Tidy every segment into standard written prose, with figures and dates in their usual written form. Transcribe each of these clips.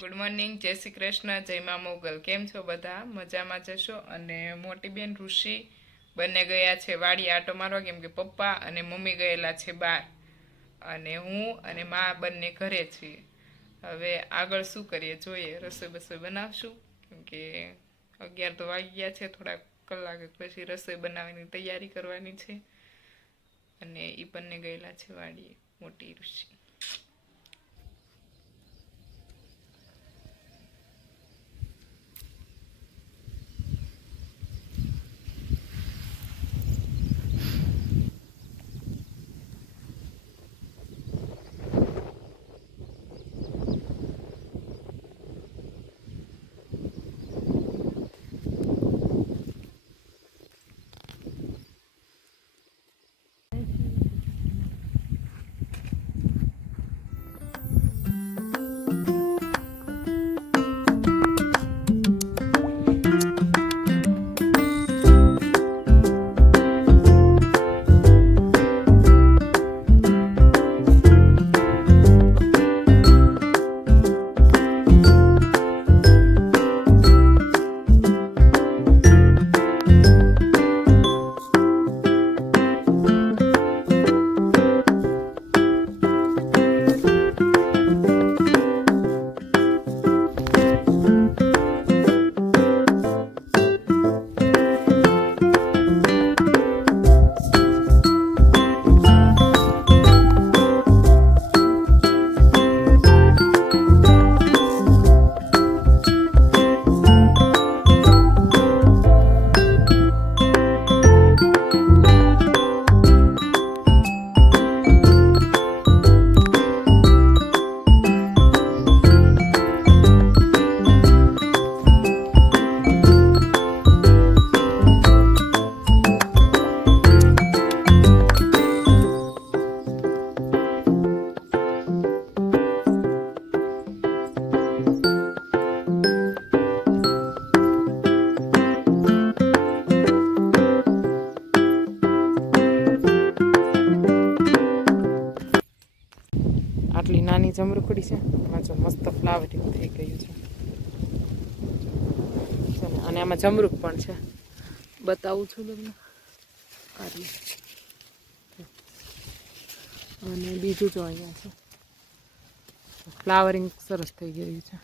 Good morning, જય શ્રી કૃષ્ણ, જય મા મોગલ. કેમ છો બધા? મજામાં જશો. અને મોટી બેન ઋષિ બંને ગયા છે વાડી આટો મારવા, કેમ કે પપ્પા અને મમ્મી ગયેલા છે બહાર અને હું અને મા બંને ઘરે છીએ. હવે આગળ શું કરીએ જોઈએ. રસોઈ બસોઈ બનાવશું, કેમ કે 11 તો વાગી ગયા છે. થોડાક કલાક પછી રસોઈ બનાવવાની તૈયારી કરવાની છે. અને એ બંને ગયેલા છે વાડીએ, મોટી ઋષિ. આટલી નાની જમરૂખડી છે, એમાં જો મસ્ત ફ્લાવરિંગ થઈ ગયું છે. અને આમાં જમરૂખ પણ છે, બતાવું છું તમને. અને બીજું જો અહીંયા છે, ફ્લાવરિંગ સરસ થઈ ગયું છે.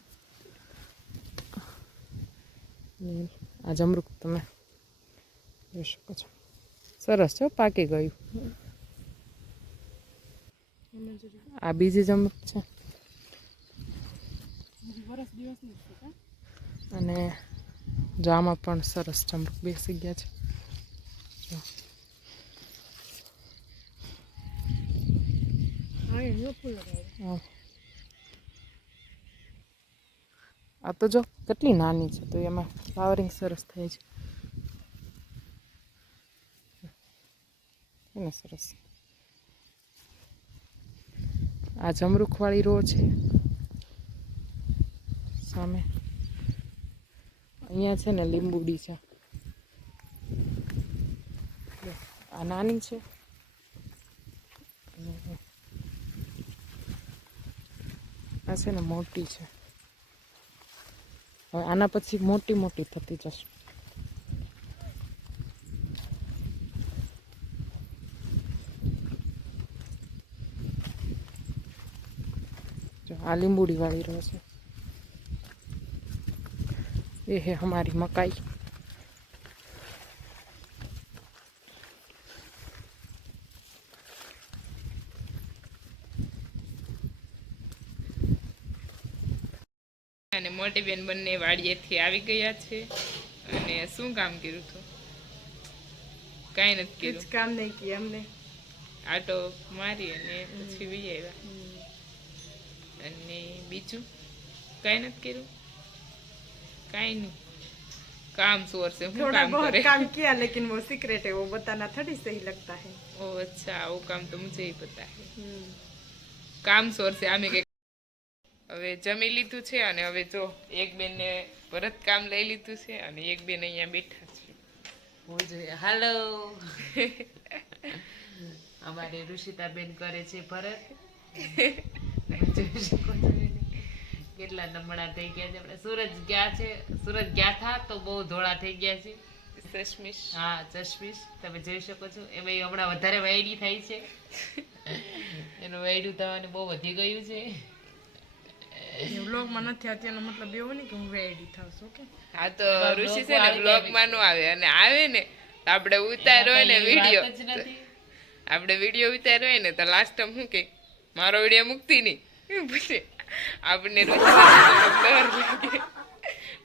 આ જમરૂખ તમે જોઈ શકો છો, સરસ છે, પાકી ગયું. આ બીજી જમરૂખ છે અને જો આમાં પણ સરસ જમરૂખ બેસી ગયા છે. આ તો જો કેટલી નાની છે, તો એમાં ફ્લાવરિંગ સરસ થાય છે ને. સરસ. આ જમરૂખવાળી રો છે સામે. અહીંયા છે ને લીંબુડી છે, આ નાની છે, આ છે ને મોટી છે. હવે આના પછી મોટી મોટી થતી જશે. જો આ લીંબુડી વાળી રહ્યો છે. ये है हमारी मकाई. અને મોટી બેન બંને વાડીએથી આવી ગયા છે અને શું કામ કર્યું હતું? કાંઈ નથી કર્યું. कुछ काम नहीं किया हमने. આટો મારી અને પછી વી આવ્યા. અને બીજું કાંઈ નથી કર્યું. काई नहीं, काम जोर से थोड़ा बहुत काम किया लेकिन वो सीक्रेट है, वो बताना थोड़ी सही लगता है. ओ अच्छा, वो काम तो मुझे ही पता है. काम जोर से आमे के હવે જમી લીધું છે અને હવે જો એક બેનને ભરત કામ લઈ લીધું છે અને એક બેન અહીંયા બેઠા છે. હું જોઈએ હાલો અમારી ઋષિતા બેન કરે છે ભરત. કેટલા નમણા થઈ ગયા છે. આપણે સુરત ગયા હતા તો બહુ ધોળા થઈ ગયા છે. ચશ્મીશ, હા ચશ્મીશ તમે જોઈ શકો છો. એમાં હમણાં વધારે વાયડી થાય છે. એનું વાયડું થવાનું બહુ વધી ગયું છે. વ્લોગ માં નથી આવતી એનો મતલબ એવો નહીં કે હું રેડી થાઉં છું. કે હા તો ઋષિ છે ને બ્લોગ માં નો આવે અને આવે ને તો આપણે ઉતાર્યો ને વિડીયો, આપણે વિડીયો ઉતાર્યો હોય ને તો લાસ્ટ ટાઈમ શું કે મારો વિડીયો મૂકતી નહીં પછી આપણે ડર લાગે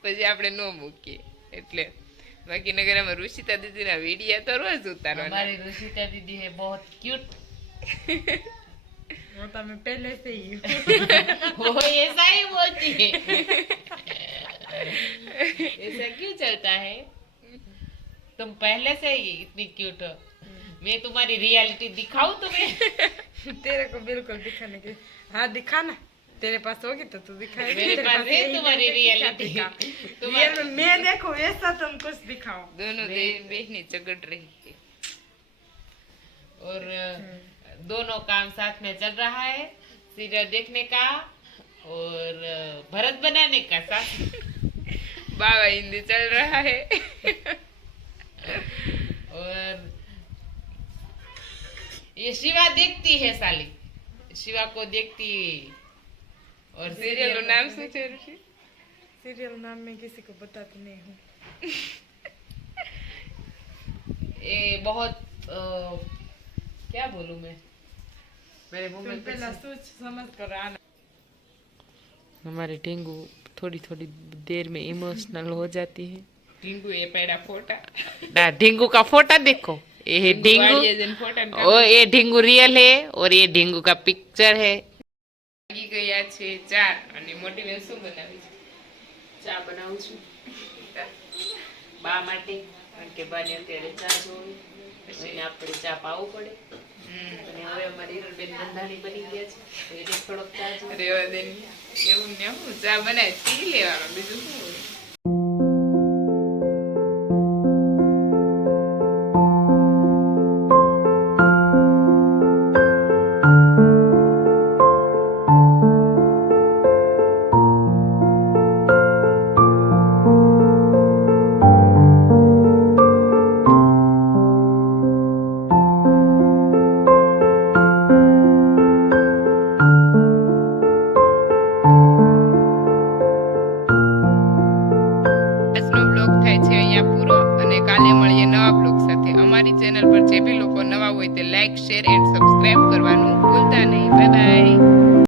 પછી આપણે ન મૂકીએ. એટલે બાકી નગર અમે ઋષિતા દીદી ના વિડીયો તો રોજ ઉતારવાના. हमारी ऋषिता दीदी है बहुत क्यूट. वो तो मैं पहले से ही वो ऐसा ही बोलती है. ऐसा क्यों चलता है? तुम पहले से ही इतनी क्यूट हो. मैं तुम्हारी रियलिटी दिखाऊं तुम्हें? तेरे को बिल्कुल दिखाने की. हाँ दिखाना, तेरे पास होगी तो तू दिखाएगी. मेरे पास है तुम्हारी रियलिटी. रियल में मैं देखो ऐसा तुम कुछ दिखाओ. दोनों बहनी झगड़ रही है और दोनों काम साथ में चल रहा है. सीरियल देखने का और भरत बनाने का साथ. बाबा हिंदी चल रहा है और ये शिवा देखती है साली. शिवा को देखती. और सीरियल का नाम શું છે ઋષિ? सीरियल नाम में किसी को बताती नहीं हूँ. ये बहुत क्या बोलूं मैं, मेरे मुंह में पहला सोच समझ कर आना. हमारे ढींगू थोड़ी थोड़ी देर में इमोशनल हो जाती है. ढींगू ये पैड़ा फोटा ना, ढींगू का फोटा देखो. ये है ढींगू और ये ढींगू रियल है और ये ढींगू का पिक्चर है. લાગી ગયા છે 4 અને મોટી બેન શું બનાવી છે? ચા બનાવું છું બા માટે, કારણ કે બાને અત્યારે ચા જોઈ પછી આપણે ચા પાવું પડે. અને હવે અમારી હીરલબેન બંધાણી બની ગયા છે તો એને થોડોક ચા જોઈએ. રેવા દે એવું ને હું ચા બનાવી પી લેવાનો, બીજું શું હોય. કાલે મળીએ નવા બ્લોગ સાથે. અમારી ચેનલ પર જે બી લોકો નવા હોય તે લાઈક, શેર એન્ડ સબસ્ક્રાઇબ કરવાનું ભૂલતા નહીં. Bye bye.